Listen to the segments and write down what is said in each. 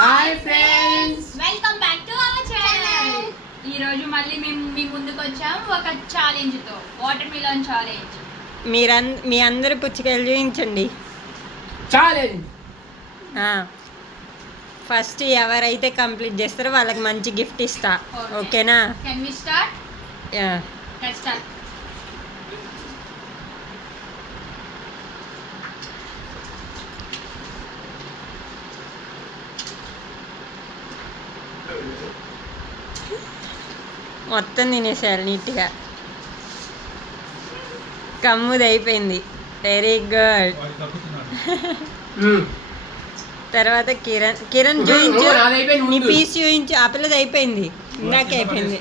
Hi friends, welcome back to our channel. ఈ రోజు మళ్ళీ మేము మీ ముందుకు వచ్చాం ఒక ఛాలెంజ్ తో, వాటర్ మిలన్ ఛాలెంజ్. మీ అందరు పుచ్చకాయలు చూపించండి. ఛాలెంజ్ ఫస్ట్ ఎవరైతే కంప్లీట్ చేస్తారో వాళ్ళకి మంచి గిఫ్ట్ ఇస్తా. ఓకేనా? Can we start? Yeah, let's start. మొత్తం తినేసారు నీట్గా. కమ్ముది అయిపోయింది. Very good. తర్వాత కిరణ్ చూయించు. నీ పీస్ చూయించు. ఆ పిల్లది అయిపోయింది, ఇందాకే అయిపోయింది.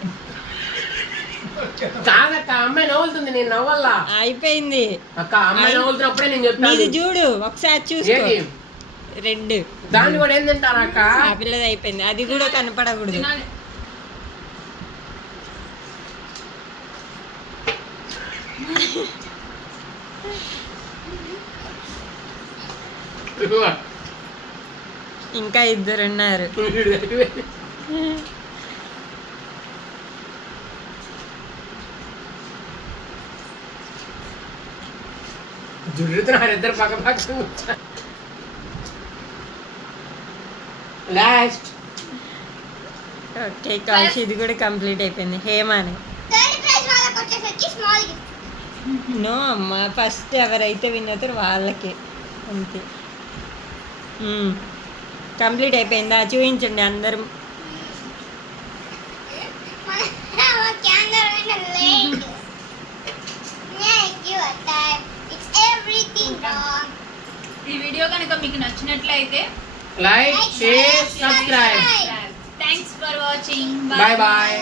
కాదక్క, అమ్మాయి నవ్వుతుంది, నేను నవ్వాలా? అయిపోయింది అక్క, అమ్మాయి నవ్వుతున్నప్పుడే నేను చెప్తాను. నీది చూడు ఒకసారి చూసుకో. రెడ్ దాన్ని కూడా ఏం తింటారా అక్క? ఆ పిల్లది అయిపోయింది, అది కూడా కనపడకూడదు. ఇంకా ఇద్దరు ఉన్నారు. జుడుతున్నారు ఇద్దరు పక్క పక్క. లాస్ట్. ఓకే, కాల్స్ ఇది కూడా కంప్లీట్ అయిపోయింది. హేమాని నో అమ్మ, ఫస్ట్ ఎవరైతే విన్ అవుతారో వాళ్ళకి అంతే. కంప్లీట్ అయిపోయిందా? చూపించండి అందరు. ఈ వీడియో కనుక మీకు నచ్చినట్లయితే like, share, subscribe. Thanks for watching. Bye bye.